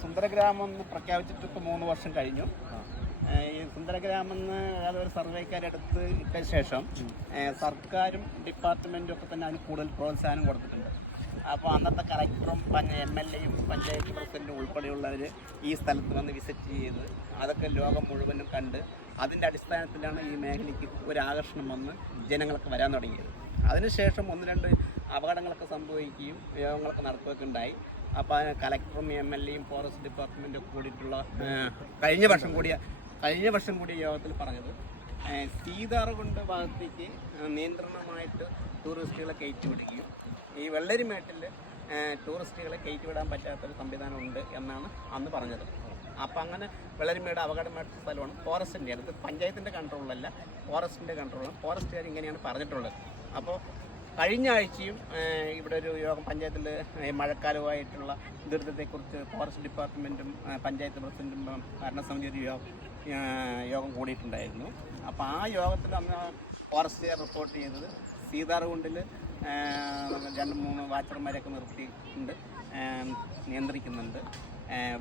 സുന്ദരഗ്രാമം എന്ന് പ്രഖ്യാപിച്ചിട്ട് ഇപ്പോൾ മൂന്ന് വർഷം കഴിഞ്ഞു. ഈ സുന്ദരഗ്രാമം എന്ന് അതൊരു സർവേക്കാരെടുത്ത് ഇട്ട ശേഷം സർക്കാരും ഡിപ്പാർട്ട്മെന്റും ഒക്കെ തന്നെ അതിന് കൂടുതൽ പ്രോത്സാഹനം കൊടുത്തിട്ടുണ്ട്. അപ്പോൾ അന്നത്തെ കളക്ടറും എം എൽ എയും പഞ്ചായത്ത് പ്രസിഡന്റും ഉൾപ്പെടെയുള്ളവർ ഈ സ്ഥലത്ത് വന്ന് വിസിറ്റ് ചെയ്ത് അതൊക്കെ ലോകം മുഴുവനും കണ്ട് അതിന്റെ അടിസ്ഥാനത്തിലാണ് ഈ മേഖലയ്ക്ക് ഒരു ആകർഷണം വന്ന് ജനങ്ങൾക്ക് വരാൻ തുടങ്ങിയത്. അതിനുശേഷം ഒന്ന് രണ്ട് അപകടങ്ങളൊക്കെ സംഭവിക്കുകയും യോഗങ്ങളൊക്കെ നടക്കുകയൊക്കെ ഉണ്ടായി. അപ്പോൾ കലക്ടറും എം എൽ എയും ഫോറസ്റ്റ് ഡിപ്പാർട്ട്മെന്റും കൂടിയിട്ടുള്ള കഴിഞ്ഞ വർഷം കൂടിയ കഴിഞ്ഞ വർഷം കൂടിയ യോഗത്തിൽ പറഞ്ഞത് സീതാറുകൊണ്ട് ഭാഗത്തേക്ക് നിയന്ത്രണമായിട്ട് ടൂറിസ്റ്റുകളെ കയറ്റിവിടുകയും ഈ വെള്ളരിമേട്ടിൽ ടൂറിസ്റ്റുകളെ കയറ്റിവിടാൻ പറ്റാത്തൊരു സംവിധാനം ഉണ്ട് എന്നാണ് അന്ന് പറഞ്ഞത്. അപ്പം അങ്ങനെ വെള്ളരിമേട് അപകടമായിട്ട് സ്ഥലമാണ് ഫോറസ്റ്റിന്റെ അടുത്ത് പഞ്ചായത്തിന്റെ കൺട്രോളിലല്ല ഫോറസ്റ്റിന്റെ കൺട്രോളാണ് ഫോറസ്റ്റുകാർ ഇങ്ങനെയാണ് പറഞ്ഞിട്ടുള്ളത്. അപ്പോൾ കഴിഞ്ഞ ആഴ്ചയും ഇവിടെ ഒരു യോഗം പഞ്ചായത്തിൽ മഴക്കാലമായിട്ടുള്ള ദുരിതത്തെക്കുറിച്ച് ഫോറസ്റ്റ് ഡിപ്പാർട്ട്മെന്റും പഞ്ചായത്ത് പ്രസിഡന്റും ഭരണസമിതി ഒരു യോഗം യോഗം കൂടിയിട്ടുണ്ടായിരുന്നു. അപ്പോൾ ആ യോഗത്തിൽ അന്ന് ഫോറസ്റ്റ് റിപ്പോർട്ട് ചെയ്തത് സീതാർകുണ്ടിൽ രണ്ട് മൂന്ന് വാച്ചർമാരെയൊക്കെ നിർത്തിയിട്ടുണ്ട് നിയന്ത്രിക്കുന്നുണ്ട്.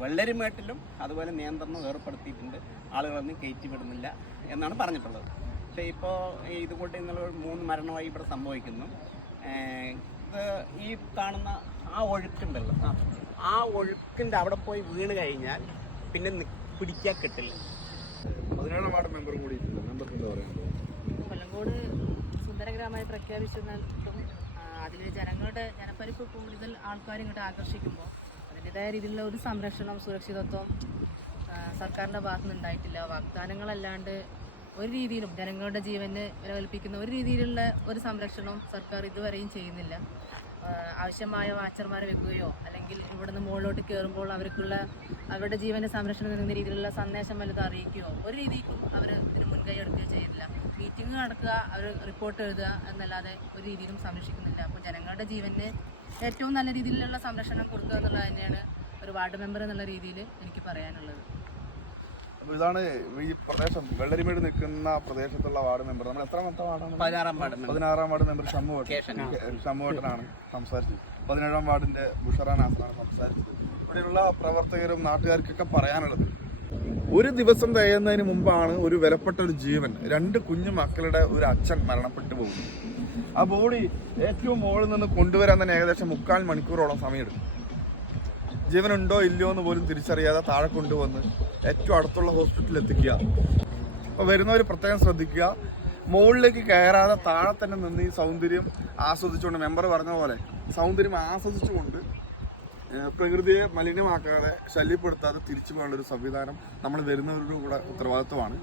വെള്ളരിമേട്ടിലും അതുപോലെ നിയന്ത്രണം ഏർപ്പെടുത്തിയിട്ടുണ്ട്. ആളുകളൊന്നും കയറ്റി വിടുന്നില്ല എന്നാണ് പറഞ്ഞിട്ടുള്ളത്. പക്ഷേ ഇപ്പോൾ ഇതുകൊണ്ട് ഇന്നലെ മൂന്ന് മരണമായി ഇവിടെ സംഭവിക്കുന്നു. ഇത് ഈ കാണുന്ന ആ ഒഴുക്കുണ്ടല്ലോ. ആ, ആ ഒഴുക്കിന്റെ അവിടെ പോയി വീണ് കഴിഞ്ഞാൽ പിന്നെ പിടിക്കാൻ കിട്ടില്ല. പതിനേഴാം വാർഡ് മെമ്പർ കൂടിയിട്ടുണ്ട് മെമ്പർക്ക് എന്താ പറയുന്നത് കൊല്ലങ്കോട് സുന്ദരഗ്രാമമായി പ്രഖ്യാപിച്ചിട്ടും അതിൽ ജനങ്ങളുടെ ജനപ്പരിപ്പ് കൂടുതൽ ആൾക്കാർ ഇങ്ങോട്ട് ആകർഷിക്കുമ്പോൾ അതിന്റെതായ രീതിയിലുള്ള ഒരു സംരക്ഷണം സുരക്ഷിതത്വം സർക്കാരിന്റെ ഭാഗത്തുനിന്ന് ഉണ്ടായിട്ടില്ല വാഗ്ദാനങ്ങളല്ലാണ്ട് ഒരു രീതിയിലും ജനങ്ങളുടെ ജീവന് വിലകൽപ്പിക്കുന്ന ഒരു രീതിയിലുള്ള ഒരു സംരക്ഷണവും സർക്കാർ ഇതുവരെയും ചെയ്യുന്നില്ല. ആവശ്യമായ വാച്ചർമാരെ വെക്കുകയോ അല്ലെങ്കിൽ ഇവിടുന്ന് മുകളിലോട്ട് കയറുമ്പോൾ അവർക്കുള്ള അവരുടെ ജീവന്റെ സംരക്ഷണം നൽകുന്ന രീതിയിലുള്ള സന്ദേശം വലുത് അറിയിക്കുകയോ ഒരു രീതിക്കും അവർ ഇതിന് മുൻകൈ എടുക്കുകയോ ചെയ്യുന്നില്ല മീറ്റിംഗ് നടക്കുക അവർ റിപ്പോർട്ട് എഴുതുക എന്നല്ലാതെ ഒരു രീതിയിലും സംരക്ഷിക്കുന്നില്ല. അപ്പോൾ ജനങ്ങളുടെ ജീവന് ഏറ്റവും നല്ല രീതിയിലുള്ള സംരക്ഷണം കൊടുക്കുക എന്നുള്ളത് തന്നെയാണ് ഒരു വാർഡ് മെമ്പർ എന്നുള്ള രീതിയിൽ എനിക്ക് പറയാനുള്ളത്. അപ്പോൾ ഇതാണ് ഈ പ്രദേശം. വെള്ളരിമേട് നിൽക്കുന്ന പ്രദേശത്തുള്ള വാർഡ് മെമ്പർ. നമ്മൾ എത്രാമത്തെ വാർഡാണ് പതിനാറാം വാർഡ് പതിനാറാം വാർഡ് മെമ്പർ. ഷമ്മുവേട്ടൻ ഷമ്മുവേട്ടനാണ് സംസാരിച്ചത്. പതിനേഴാം വാർഡിന്റെ ബുഷറാൻ ബുഷറാനാസനാണ് സംസാരിച്ചത്. ഇവിടെയുള്ള പ്രവർത്തകരും നാട്ടുകാർക്കൊക്കെ പറയാനുള്ളത്. ഒരു ദിവസം തികയുന്നതിന് മുമ്പാണ് ഒരു വിലപ്പെട്ട ഒരു ജീവൻ. രണ്ട് കുഞ്ഞു മക്കളുടെ ഒരു അച്ഛൻ മരണപ്പെട്ടു പോകുന്നു ആ ബോഡി ഏറ്റവും മുകളിൽ നിന്ന് കൊണ്ടുവരാൻ തന്നെ ഏകദേശം മുക്കാൽ മണിക്കൂറോളം സമയമെടുക്കും. ജീവനുണ്ടോ ഇല്ലയോ എന്ന് പോലും തിരിച്ചറിയാതെ താഴെ കൊണ്ടുവന്ന് ഏറ്റവും അടുത്തുള്ള ഹോസ്പിറ്റലിൽ എത്തിക്കുക. അപ്പോൾ വരുന്നവർ പ്രത്യേകം ശ്രദ്ധിക്കുക. മുകളിലേക്ക് കയറാതെ താഴെ തന്നെ നിന്ന് ഈ സൗന്ദര്യം ആസ്വദിച്ചുകൊണ്ട് മെമ്പർ പറഞ്ഞ പോലെ സൗന്ദര്യം ആസ്വദിച്ചുകൊണ്ട് പ്രകൃതിയെ മലിനമാക്കാതെ ശല്യപ്പെടുത്താതെ തിരിച്ചു പോകാനുള്ള ഒരു സംവിധാനം നമ്മൾ വരുന്നവരുടെ കൂടെ ഉത്തരവാദിത്വമാണ്.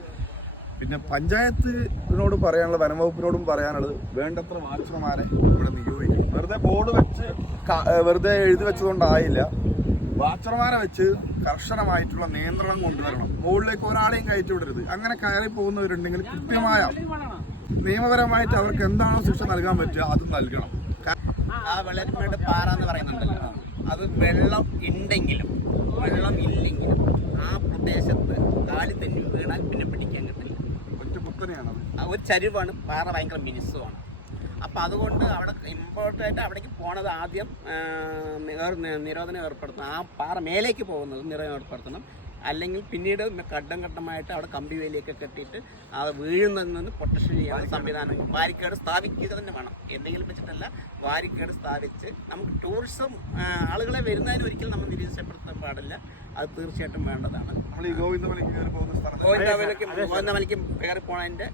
പിന്നെ പഞ്ചായത്തിനോട് പറയാനുള്ള വനംവകുപ്പിനോടും പറയാനുള്ളത് വേണ്ടത്ര വാച്ചർമാരെ ഇവിടെ നിയോഗിക്കും വെറുതെ ബോർഡ് വെച്ച് വെറുതെ എഴുതി വെച്ചതുകൊണ്ടായില്ല. വാച്ചർമാരെ വെച്ച് കർശനമായിട്ടുള്ള നിയന്ത്രണം കൊണ്ടുവരണം. മുകളിലേക്ക് ഒരാളെയും കയറ്റി വിടരുത് അങ്ങനെ കയറി പോകുന്നവരുണ്ടെങ്കിൽ കൃത്യമായ നിയമപരമായിട്ട് അവർക്ക് എന്താണോ ശിക്ഷ നൽകാൻ പറ്റുക അത് നൽകണം. ആ വെള്ളരിമേട് പാറ എന്ന് പറയുന്നുണ്ടല്ലോ. അത് വെള്ളം ഉണ്ടെങ്കിലും വെള്ളം ഇല്ലെങ്കിലും ആ പ്രദേശത്ത് കാലി തെന്നി വീണാൽ പിന്നെ പിടിക്കാൻ കിട്ടില്ല ഒറ്റ ആ ഒരു ചരിവാണ് പാറ ഭയങ്കര മിനുസമാണ്. അപ്പം അതുകൊണ്ട് അവിടെ ഇമ്പോർട്ടന്റ് അവിടേക്ക് പോണത് ആദ്യം നിരോധനം ഏർപ്പെടുത്തണം. ആ പാറ മേലേക്ക് പോകുന്നത് നിരോധനം ഏർപ്പെടുത്തണം. അല്ലെങ്കിൽ പിന്നീട് ഘട്ടം ഘട്ടമായിട്ട് അവിടെ കമ്പി വേലിയൊക്കെ കെട്ടിയിട്ട് അത് വീഴുന്നതിൽ നിന്ന് പ്രൊട്ടക്ഷൻ ചെയ്യാൻ സംവിധാനം വാരിക്കേട് സ്ഥാപിക്കുക തന്നെ വേണം. എന്തെങ്കിലും വെച്ചിട്ടല്ല വാരിക്കേട് സ്ഥാപിച്ച് നമുക്ക് ടൂറിസം ആളുകളെ വരുന്നതിന് ഒരിക്കലും നമ്മൾ നിരീക്ഷപ്പെടുത്താൻ പാടില്ല. അത് തീർച്ചയായിട്ടും വേണ്ടതാണ്. നമ്മൾ ഈ ഗോവിന്ദമലയ്ക്ക് കയറി ഗോവിന്ദമലയ്ക്ക് പോണതിന്റെ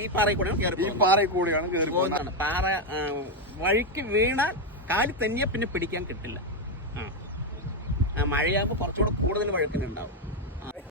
ഈ പാറയിൽ കൂടെയാണ് കയറി പാറയിൽ കയറി പോകുന്നതാണ് പാറ വഴിക്ക് വീണാൽ കാലി തന്നെയാ പിന്നെ പിടിക്കാൻ കിട്ടില്ല. ആ. മഴയാകുമ്പോൾ കുറച്ചുകൂടെ കൂടുതൽ വഴുക്കിനുണ്ടാവും.